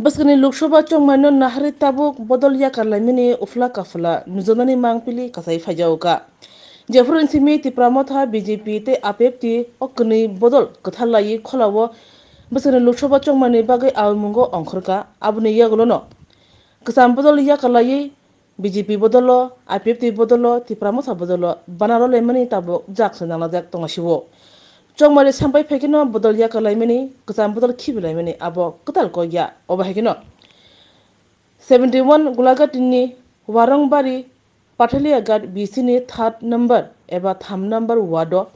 Baskani Loksoba Chongmano Nahari Tabuk Bodol Yakarlamini Ufla Kafla Nuzonani Mangpili Kasai Fajauka Jeffrey Simi ti Pramotha BJP te Apepti Okni Bodol Kathalayi Kholawo Baskani Loksoba Chongmani Bagai Amungo Onkhurka Abuni Yagolono Kasam Bodol Yakalayi BJP Bodolo Apepti Bodolo ti Pramotha Bodolo Banaro Lemani Tabuk Jackson Nalajak Tongashiwo Chongmari sampai pekino bodol ya kalaimeni kesam bodol kibilaimeni abo ketal ko ya obahekino 71 gulagat ni warang bari pathali agat bisini third number eba tham number wado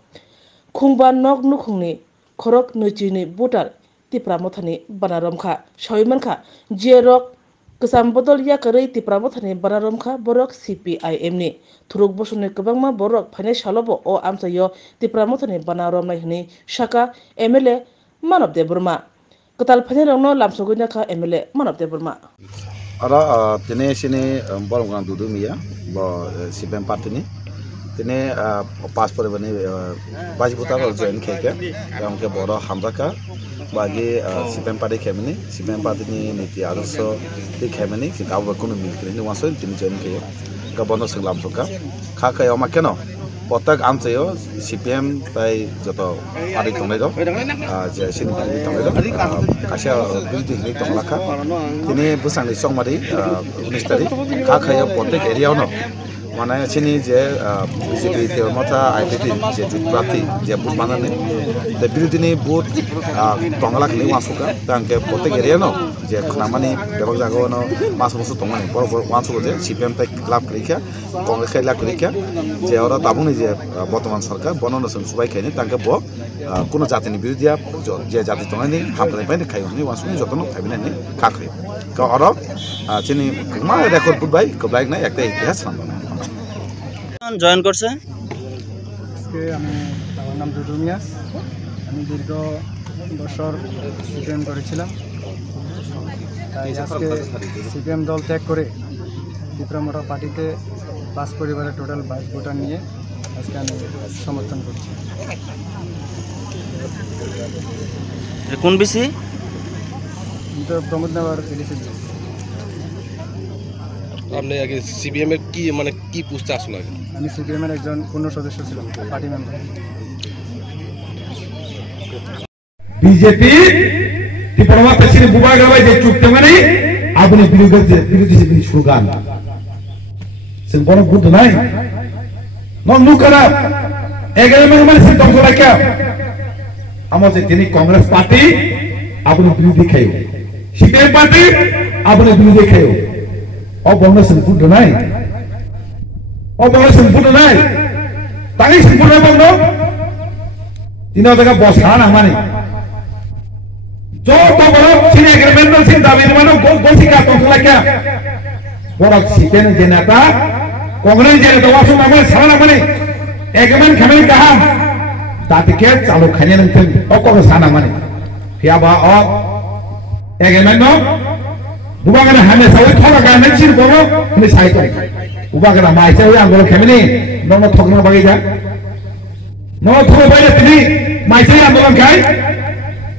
khungba nok nukhungni khorok nuchini butar tipramothani banaromkha shoimankha jerok kesam bodol ya karai tipramothani banaromkha borok CPIM ni Turuk bosone kebangma borok phane shalobo o amsayo tipramothani banarom naihni shaka MLA Manop de Burma ketal phane rongno lamsogina kha MLA Manop de Burma ara tene sini bolongan dudu miya bo CPM party ni tene passport bani baji buta ro join kheke yang ke boro hamraka bagi CPM party khemeni CPM party ni niti aruso ti khemeni ki gawa kono milkre ni waso tini join kheye gabono singlam soka kha kha yoma keno potak amchayo CPM tai joto party tongai do je sini party tongai do kasya bildi ni tonglaka tini busang ni songmari ministeri kha kha yo potak area no mana sini je BJP te mata IPP je jutprati je bud manane te bildi ni bud tonglak ni wasuka tangke potak area no je khnamani bebak jago no mas musu tongmani bor bor wansu je CPM tai club krikha kongre khaila krikha je ora tabuni je বর্তমান সরকার বননসন সবাই খাইনি তাকে ব কোন জাতিনি বিরোধিয়া যে জাতি তংনি হামলাই বাইনে খাইনি ওয়াসুনি যতন খাইবিনানি খাখে কা অর চিনি মা রেকর্ড বুবাই কবলাইক না একটা ইতিহাস সামনে জয়েন করছে আজকে আমি আমার নাম দুদু মিয়াস আমি দীর্ঘ বছর সিপিএম করেছিলাম তাই আজকে সিপিএম দল ত্যাগ করে বিক্রমরা পার্টিতে 5 পরিবারের টোটাল 22 ভোটার নিয়ে আজকে আমি সমর্থন করছি কোন বিসি তো প্রমোদনগর এডিসি আপনি আগে সিপিএম এর কি মানে কি পোস্টে আসলে আমি সিপিএম এর একজন পূর্ণ সদস্য ছিলাম পার্টি মেম্বার বিজেপি ত্রিপুরা পেছনে বুবাগাবাই যে চুক্তি মানে আপনি বিরোধী স্লোগান সে বড় বুদ্ধ নাই নন্দুকারা 11 মেম্বার সে দখল রাখা আমাদের তিনি কংগ্রেস পার্টি আপনি বিরোধী খাইও সিপিএম পার্টি আপনি বিরোধী খাইও অবর্ণ সম্পূর্ণ নাই অবর্ণ সম্পূর্ণ নাই তাই সম্পূর্ণ বন্ধ তিন জায়গা বসা না মানে যত বড় সিনে এগ্রিমেন্ট সিন দাবি মানে গোসিকা দখল রাখা বড় সিপিএম যে নেতা কংগ্রেস যে নেতা ওয়াসু মানে সারা মানে एग्रीमेंट खमेल कहा तातिके चालू खाने नंतर अकोल साना माने कियाबा और एग्रीमेंट नो बुबागना हमें सवे थोड़ा गाने चिर बोलो हमें साइको बुबागना माइसे हुए आंदोलन खमेली नोनो थोकना बगीजा नोनो थोड़ा बगीजा तिनी माइसे आंदोलन खाई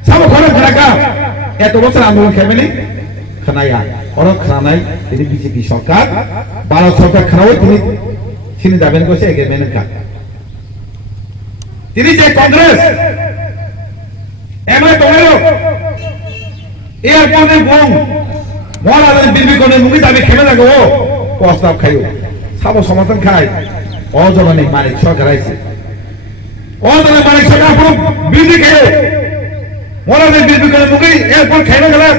सब खोले खराका ये तो बच्चा आंदोलन खमेली खनाया और खनाई तिनी बीजेपी सरकार 12 सरकार खनावे तिनी सिनी दाबेन को से एग्रीमेंट का তিনি যে কংগ্রেস এমএ তোমেরো এয়ারপোর্টে বং মহারাজের বিবি কোনে মুগি দাবি খেলে লাগো প্রস্তাব খাইও সাব সমর্থন খাই অজননী মালিক সরকার আইছে অজননী মালিক সরকার পুরো বিবি খাইও মহারাজের বিবি কোনে মুগি এয়ারপোর্ট খাইলে গেলে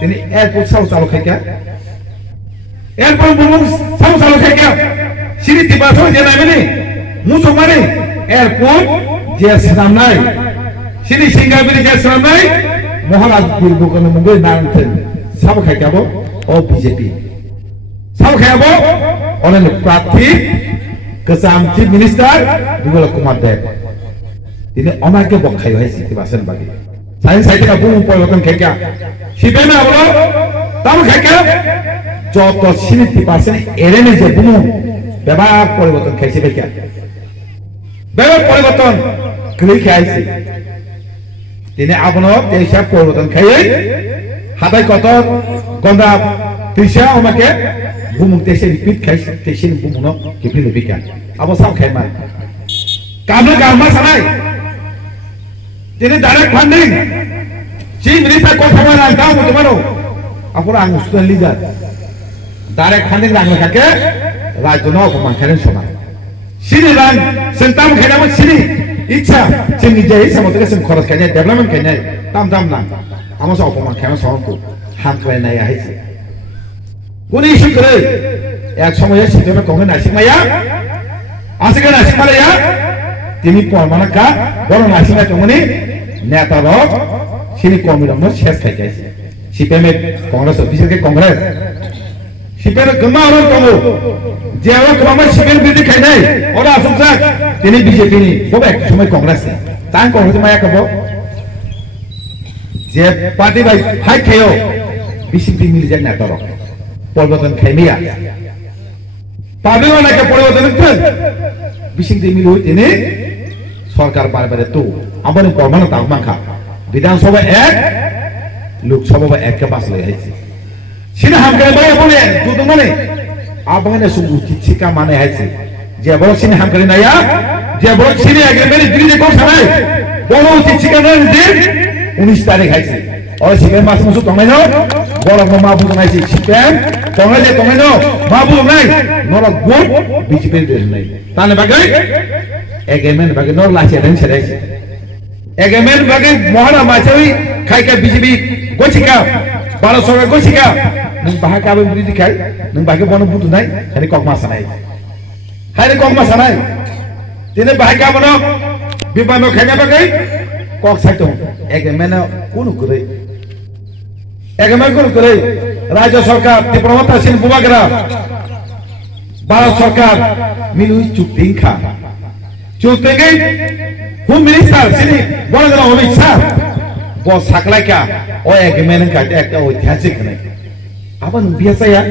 তিনি এয়ারপোর্ট সাউ চালু খাইকা এয়ারপোর্ট বুমুং সাউ চালু খাইকা সিনি তিবাসো যে নামেনি মুসো মানে एयरपोर्ट जे सामनाय सिनी सिंगाबिरी जे सामनाय महाराज बिरबुकन मुंबई नांथन सब खायकाबो ओ बीजेपी सब खायाबो अनेक प्रार्थी कसाम चीफ मिनिस्टर दुगल कुमार देव तिने अमाके बखायो है सिटी बासन बागी साइंस साइट का बुम परिवर्तन खायका सिपेना हलो तब खायका যত সিনি 30% এরেনে যে বুম ব্যবহার পরিবর্তন খাইছে বেকা বেবার পরিবর্তন কই খাইছে তিনি আপনো দেশা পরিবর্তন খাই হাতাই কত গন্দা তৈসা আমাকে বুমুক তেসে রিপিট খাই তেসে বুমুনো কিপ্রি বিকান আবো সাম খাই মান কামলে গামা সানাই তিনি ডাইরেক্ট ফান্ডিং চিফ মিনিস্টার কথা বলা দাও তোমারও আপুরা আং স্টুডেন্ট লিডার ডাইরেক্ট ফান্ডিং রাখলে থাকে রাজ্য ন অপমান খাইলেন সমান সিনি রান সেন্টাম খাইনামা সিনি ইচ্ছা जोंनि जाय समावथ' जों खरस खायनाय डेभेलपमेन्ट खायनाय दाम दाम ना आमास अपमान खायना सनखौ हांख्लायनाय आहायसो कोन इस्यु करे एक समय सिजन कंगे नासिमाया आसिगा नासिमालाया तिनि परमानका बर नासिमा तंगनि नेतार सिनि कमिरमनो शेष खायजायसो सिपिएम कांग्रेस बिसोर के कांग्रेस सिपिएम गमा और तंगो जेवा क्रममा सिपिएम बिदि खायनाय और आसुमसा तिनि बीजेपी नि बबे समय कांग्रेस तां कांग्रेस माया कबो जे पार्टी बाय हाय खायो बीजेपी मिलि नेतार परिवर्तन खायमिया पार्टी वाला के परिवर्तन थन बीजेपी मिलि तिनि सरकार बारे तो आबनि परमानंट तागमाखा विधानसभा एक लोकसभा एक के पास ले आइছে सिना हामके बाय अपने दुदुमने आबने सुगु चिका माने आइছে जे बड़ सिना हामके नाया जे बड़ सिने एग्रीमेंट बिरिदि को सानाय बड़ चिका न दे 19 तारिख आइছে और सिके मास मुसु तंगाइनो बड़ मा बुनाइছে सिकेन तंगाइजे तंगाइनो मा बुनाइ नर गुड बीजेपी दे नै ताने बागै एग्रीमेंट बागै नर लाचे देन छराइছে एग्रीमेंट बागै महाना माछावि खायका बीजेपी गचिका भारत सरकार गचिका नों बाहा काबो बिदि खाय नों बागै बन बुदुनाय हानि ककमा सानाय तिने बाहा काबो न बिबानो खायना बागै कक साइतो एग्रीमेंट कोन करे राज्य सरकार डिप्लोमेट सिन बुबागरा भारत सरकार मिलु चुक्तिंखा चुक्तिंगे होम मिनिस्टार सिनि बड़गरा अमित शाह बस साकलायका ओ एग्रीमेंट का एक ऐतिहासिक है अब नों बियासाया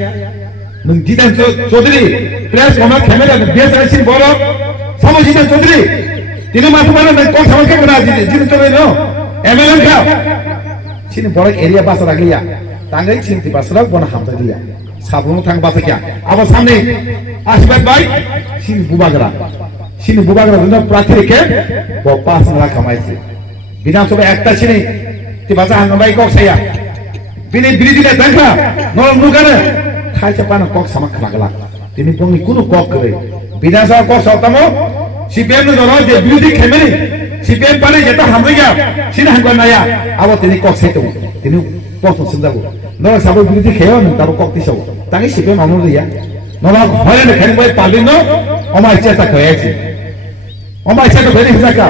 नों जितेन चौधरी प्रेस कमेन्ट खेमेला बियासाया सिन बरो समो जितेन चौधरी तिने माथु माने नों कोन समके बना जितेन चौधरी नो एमएलए का सिन बरो एरिया बास रागलिया तांगै सिन तिबासरा बना हामता दिया साबुनो थांग बास क्या अब सामने आशीर्वाद भाई सिन बुबागरा दिन प्रार्थी के वो पास ना कमाइছে विधानसभा एकता सिनि तिबासा हांबाय कक साया बिनि बिरिदिले दांखा नर मुगाने खायचा पाना कक सामा खागला तिनि पंगनि कुनु कक करे विधानसभा कक सतामो सीपीएम न जरा जे बिरोधी खेमेनि सीपीएम पाले जेता हामैया सिनि हांगनाया अब तिनि कक साइतो तिनि कक सिंदागो नर साबो बिरोधी खेयो न ताबो कक तिसौ तांगे सीपीएम आनो दिया नर हयने खेनबाय पालिनो अमाय चेता खयाछि अमाय चेता भेरि हिसाका